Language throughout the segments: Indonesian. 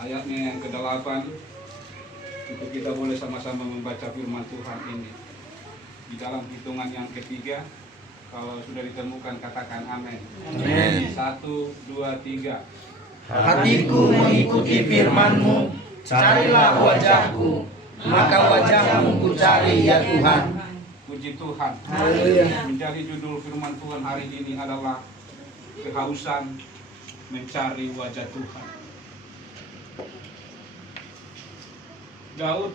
ayatnya yang ke-8. Untuk kita boleh sama-sama membaca firman Tuhan ini. Di dalam hitungan yang ketiga, kalau sudah ditemukan katakan amin. Amin. 1, 2, 3. Hatiku mengikuti firman-Mu, carilah wajah-Ku, maka wajah-Mu ku cari ya Tuhan. Puji Tuhan. Haleluya. Menjadi judul firman Tuhan hari ini adalah kehausan mencari wajah Tuhan. Daud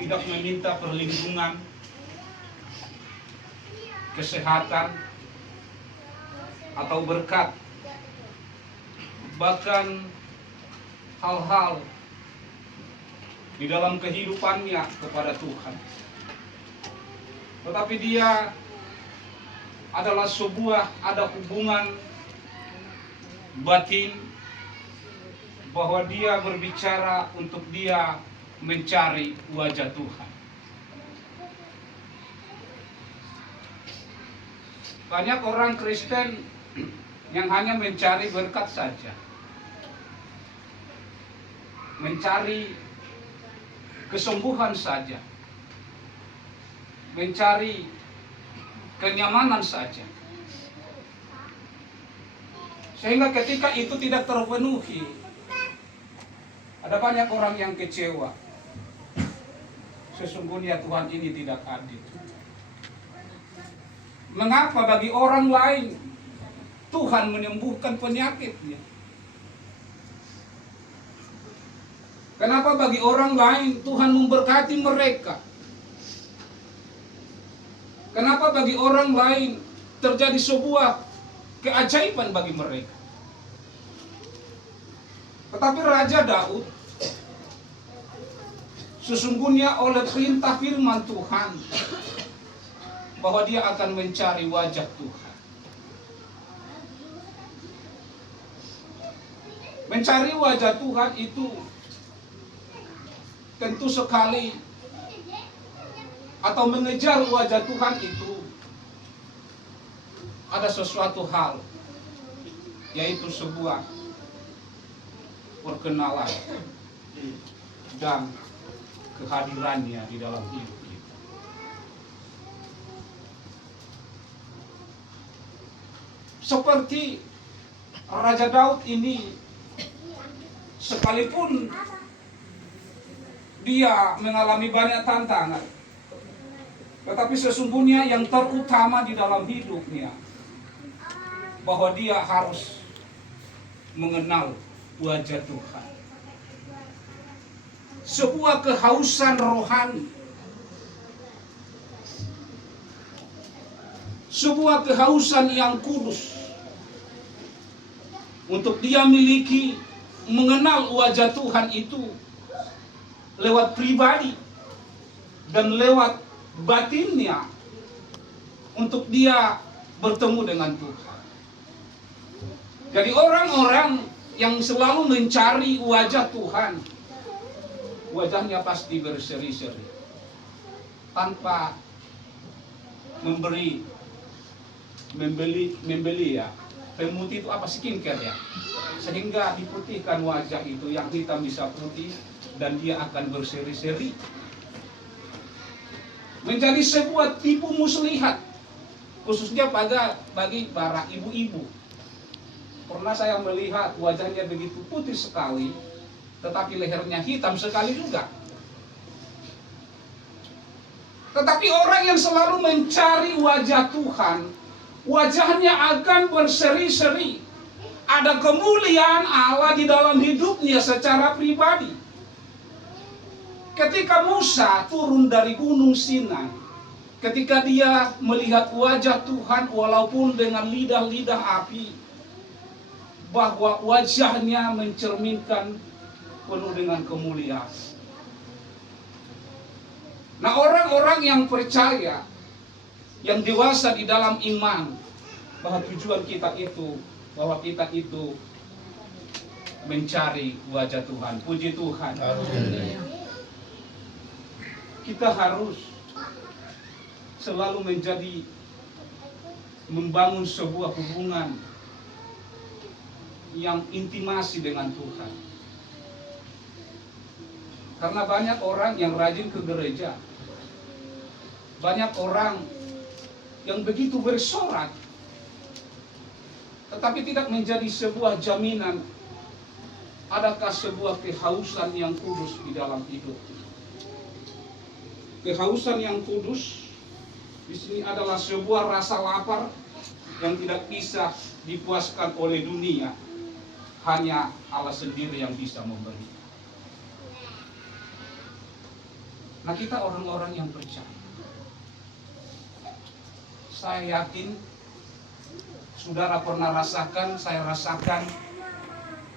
tidak meminta perlindungan, kesehatan, atau berkat, bahkan hal-hal di dalam kehidupannya kepada Tuhan. Tetapi dia adalah ada hubungan batin, bahwa dia berbicara untuk dia mencari wajah Tuhan. Banyak orang Kristen yang hanya mencari berkat saja, mencari kesembuhan saja, mencari kenyamanan saja. Sehingga ketika itu tidak terpenuhi, ada banyak orang yang kecewa. Sesungguhnya Tuhan ini tidak adil. Mengapa bagi orang lain Tuhan menyembuhkan penyakitnya? Kenapa bagi orang lain Tuhan memberkati mereka? Kenapa bagi orang lain terjadi sebuah keajaiban bagi mereka? Tetapi Raja Daud sesungguhnya oleh perintah firman Tuhan bahwa dia akan mencari wajah Tuhan. Mencari wajah Tuhan itu tentu sekali, atau mengejar wajah Tuhan itu ada sesuatu hal, yaitu sebuah perkenalan dan kehadirannya di dalam hidup kita. Seperti Raja Daud ini, sekalipun dia mengalami banyak tantangan, tetapi sesungguhnya yang terutama di dalam hidupnya bahwa dia harus mengenal wajah Tuhan. Sebuah kehausan rohani, sebuah kehausan yang kudus untuk dia miliki, mengenal wajah Tuhan itu lewat pribadi dan lewat batinnya, untuk dia bertemu dengan Tuhan. Jadi orang-orang yang selalu mencari wajah Tuhan, wajahnya pasti berseri-seri, tanpa membeli ya. Pemutih itu apa, skincare ya, sehingga diputihkan wajah itu, yang hitam bisa putih dan dia akan berseri-seri, menjadi sebuah tipu muslihat, khususnya bagi para ibu-ibu. Pernah saya melihat wajahnya begitu putih sekali, tetapi lehernya hitam sekali juga. Tetapi orang yang selalu mencari wajah Tuhan, wajahnya akan berseri-seri. Ada kemuliaan Allah di dalam hidupnya secara pribadi. Ketika Musa turun dari Gunung Sinai, ketika dia melihat wajah Tuhan walaupun dengan lidah-lidah api, bahwa wajahnya mencerminkan penuh dengan kemuliaan. Nah, orang-orang yang percaya, yang dewasa di dalam iman, bahwa tujuan kita itu, bahwa kita itu mencari wajah Tuhan. Puji Tuhan. Kita harus selalu membangun sebuah hubungan yang intimasi dengan Tuhan. Karena banyak orang yang rajin ke gereja, banyak orang yang begitu bersorak, tetapi tidak menjadi sebuah jaminan adakah sebuah kehausan yang kudus di dalam hidup. Kehausan yang kudus di sini adalah sebuah rasa lapar yang tidak bisa dipuaskan oleh dunia, hanya Allah sendiri yang bisa memberi. Nah, kita orang-orang yang percaya, saya yakin saudara pernah rasakan, saya rasakan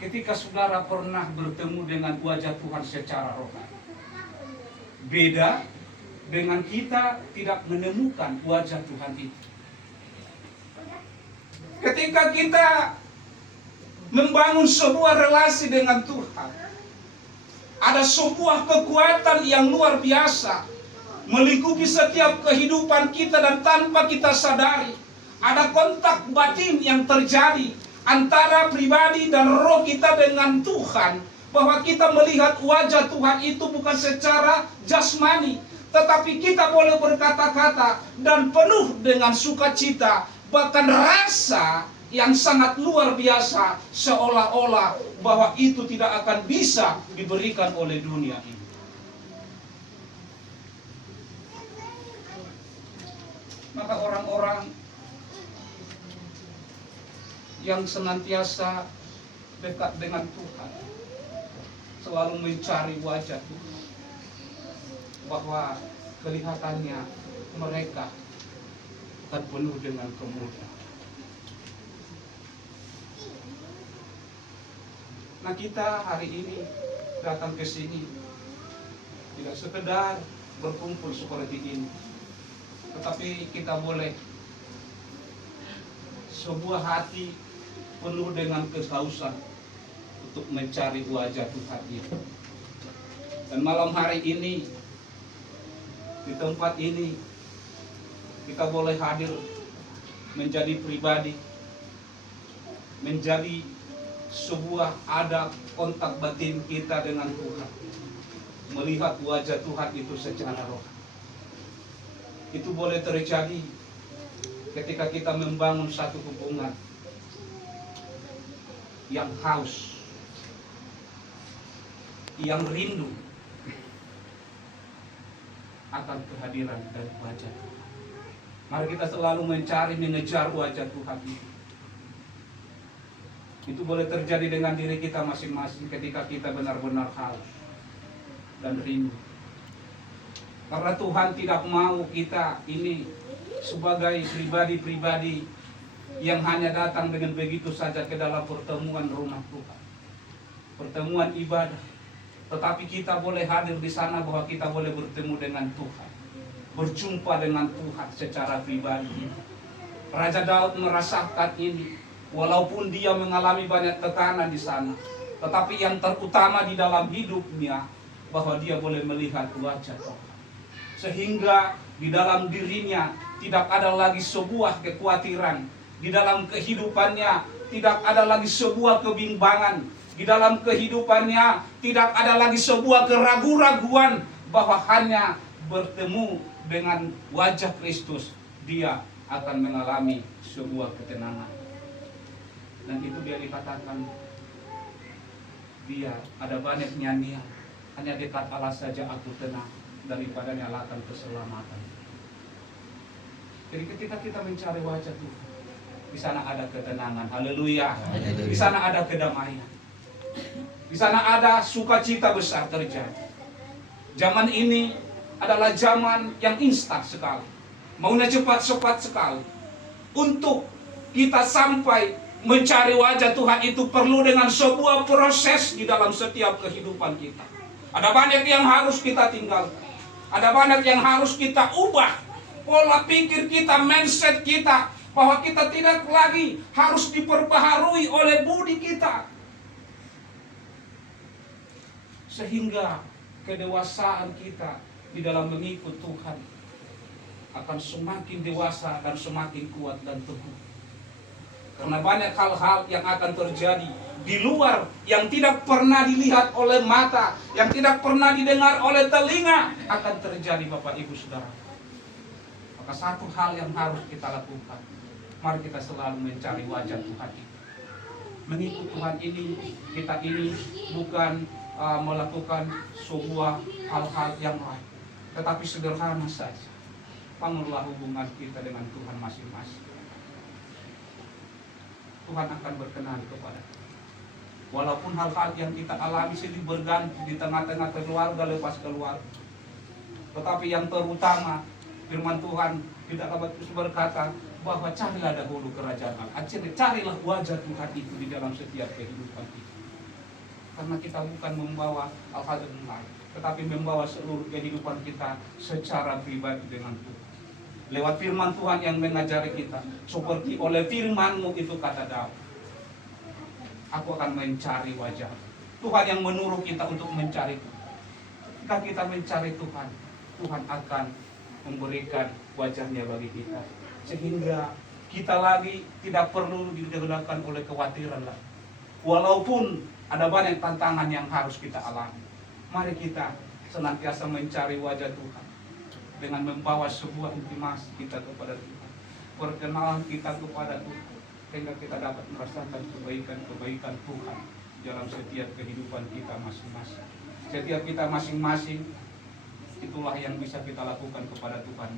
ketika saudara pernah bertemu dengan wajah Tuhan secara rohani. Beda dengan kita tidak menemukan wajah Tuhan itu. Ketika kita membangun sebuah relasi dengan Tuhan, ada sebuah kekuatan yang luar biasa melingkupi setiap kehidupan kita, dan tanpa kita sadari ada kontak batin yang terjadi antara pribadi dan roh kita dengan Tuhan, bahwa kita melihat wajah Tuhan itu bukan secara jasmani, tetapi kita boleh berkata-kata dan penuh dengan sukacita, bahkan rasa yang sangat luar biasa, seolah-olah bahwa itu tidak akan bisa diberikan oleh dunia ini. Maka orang-orang yang senantiasa dekat dengan Tuhan selalu mencari wajah Tuhan, bahwa kelihatannya mereka akan penuh dengan kemuliaan. Nah, kita hari ini datang ke sini tidak sekedar berkumpul seperti ini, tetapi kita boleh sebuah hati penuh dengan kehausan untuk mencari wajah Tuhan itu. Dan malam hari ini di tempat ini kita boleh hadir menjadi pribadi, menjadi sebuah ada kontak batin kita dengan Tuhan, melihat wajah Tuhan itu secara rohani. Itu boleh terjadi ketika kita membangun satu hubungan yang haus, yang rindu akan kehadiran dan wajah Tuhan. Mari kita selalu mencari, mengejar wajah Tuhan itu. Itu boleh terjadi dengan diri kita masing-masing ketika kita benar-benar haus dan rindu. Karena Tuhan tidak mau kita ini sebagai pribadi-pribadi yang hanya datang dengan begitu saja ke dalam pertemuan rumah Tuhan, pertemuan ibadah. Tetapi kita boleh hadir di sana bahwa kita boleh bertemu dengan Tuhan, berjumpa dengan Tuhan secara pribadi. Raja Daud merasakan ini. Walaupun dia mengalami banyak tekanan di sana, tetapi yang terutama di dalam hidupnya bahwa dia boleh melihat wajah Tuhan. Sehingga di dalam dirinya tidak ada lagi sebuah kekhawatiran, di dalam kehidupannya tidak ada lagi sebuah kebimbangan, di dalam kehidupannya tidak ada lagi sebuah keraguan-raguan, bahwa hanya bertemu dengan wajah Kristus dia akan mengalami sebuah ketenangan. Dan itu dia dikatakan, dia ada banyak nyanyian, hanya dekat Allah saja aku tenang, daripada nyalakan keselamatan. Jadi ketika kita mencari wajah Tuhan, di sana ada ketenangan, haleluya. Di sana ada kedamaian, di sana ada sukacita besar terjadi. Zaman ini adalah zaman yang instan sekali, maunya cepat-cepat sekali. Untuk kita sampai mencari wajah Tuhan itu perlu dengan sebuah proses di dalam setiap kehidupan kita. Ada banyak yang harus kita tinggalkan, ada banyak yang harus kita ubah pola pikir kita, mindset kita, bahwa kita tidak lagi harus diperbaharui oleh budi kita, sehingga kedewasaan kita di dalam mengikut Tuhan akan semakin dewasa dan semakin kuat dan teguh. Karena banyak hal-hal yang akan terjadi di luar yang tidak pernah dilihat oleh mata, yang tidak pernah didengar oleh telinga akan terjadi Bapak Ibu Saudara. Maka satu hal yang harus kita lakukan, mari kita selalu mencari wajah Tuhan itu. Mengikut Tuhan ini, kita ini bukan melakukan sebuah hal-hal yang lain, tetapi sederhana saja. Bangunlah hubungan kita dengan Tuhan masing-masing. Tuhan akan berkenan kepada kita. Walaupun hal-hal yang kita alami silih berganti di tengah-tengah keluarga lepas keluarga, tetapi yang terutama firman Tuhan tidak dapat berkata bahwa carilah dahulu kerajaan Allah. Carilah wajah Tuhan itu di dalam setiap kehidupan kita. Karena kita bukan membawa hal-hal yang lain, tetapi membawa seluruh kehidupan kita secara pribadi dengan Tuhan. Lewat firman Tuhan yang mengajari kita, seperti oleh firman-Mu itu kata Daud, aku akan mencari wajah. Tuhan yang menyuruh kita untuk mencari Tuhan. Jika kita mencari Tuhan, Tuhan akan memberikan wajahnya bagi kita. Sehingga kita lagi tidak perlu digunakan oleh kekhawatiran lagi. Walaupun ada banyak tantangan yang harus kita alami, mari kita senantiasa mencari wajah Tuhan dengan membawa sebuah intimasi kita kepada Tuhan, perkenalan kita kepada Tuhan, sehingga kita dapat merasakan kebaikan-kebaikan Tuhan dalam setiap kehidupan kita masing-masing. Setiap kita masing-masing, itulah yang bisa kita lakukan kepada Tuhan.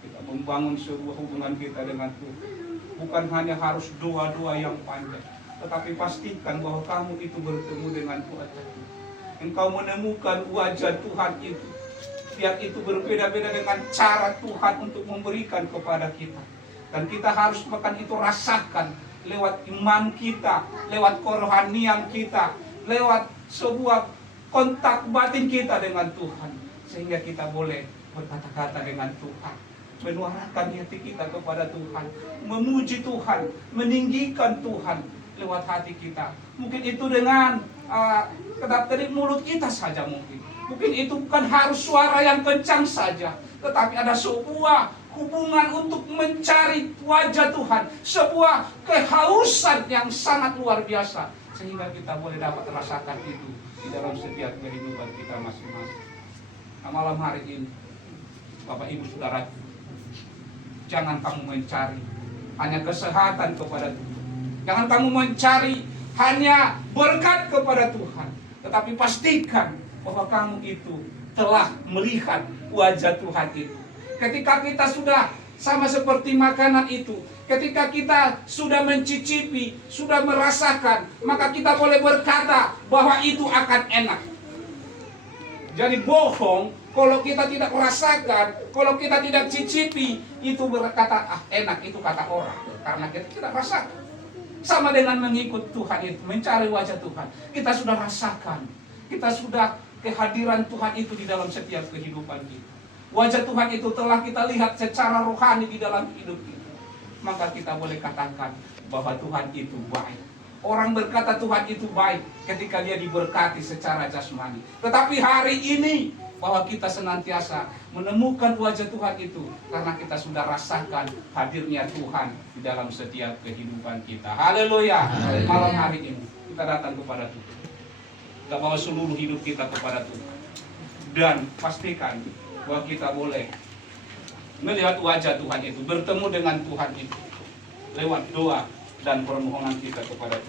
Kita membangun sebuah hubungan kita dengan Tuhan. Bukan hanya harus doa-doa yang panjang, tetapi pastikan bahwa kamu itu bertemu dengan Tuhan. Engkau menemukan wajah Tuhan itu. Biar itu berbeda-beda dengan cara Tuhan untuk memberikan kepada kita. Dan kita harus makan itu rasakan lewat iman kita, lewat kerohanian kita, lewat sebuah kontak batin kita dengan Tuhan. Sehingga kita boleh berkata-kata dengan Tuhan, menuarakan hati kita kepada Tuhan, memuji Tuhan, meninggikan Tuhan lewat hati kita. Mungkin itu dengan kedap dari mulut kita saja mungkin. Mungkin itu bukan harus suara yang kencang saja, tetapi ada sebuah hubungan untuk mencari wajah Tuhan, sebuah kehausan yang sangat luar biasa, sehingga kita boleh dapat merasakan itu di dalam setiap kehidupan kita masing-masing. Nah, malam hari ini, Bapak Ibu Saudara, jangan kamu mencari hanya kesehatan kepada Tuhan, jangan kamu mencari hanya berkat kepada Tuhan, tetapi pastikan bahwa kamu itu telah melihat wajah Tuhan itu. Ketika kita sudah sama seperti makanan itu, ketika kita sudah mencicipi, sudah merasakan, maka kita boleh berkata bahwa itu akan enak. Jadi bohong kalau kita tidak merasakan, kalau kita tidak cicipi, itu berkata enak, itu kata orang, karena kita tidak rasakan. Sama dengan mengikut Tuhan itu, mencari wajah Tuhan. Kita sudah rasakan, kita sudah kehadiran Tuhan itu di dalam setiap kehidupan kita. Wajah Tuhan itu telah kita lihat secara rohani di dalam hidup kita. Maka kita boleh katakan bahwa Tuhan itu baik. Orang berkata Tuhan itu baik ketika dia diberkati secara jasmani. Tetapi hari ini bahwa kita senantiasa menemukan wajah Tuhan itu karena kita sudah rasakan hadirnya Tuhan di dalam setiap kehidupan kita. Haleluya. Malam hari ini kita datang kepada Tuhan. Kita bawa seluruh hidup kita kepada Tuhan. Dan pastikan bahwa kita boleh melihat wajah Tuhan itu, bertemu dengan Tuhan itu lewat doa dan permohonan kita kepada Tuhan.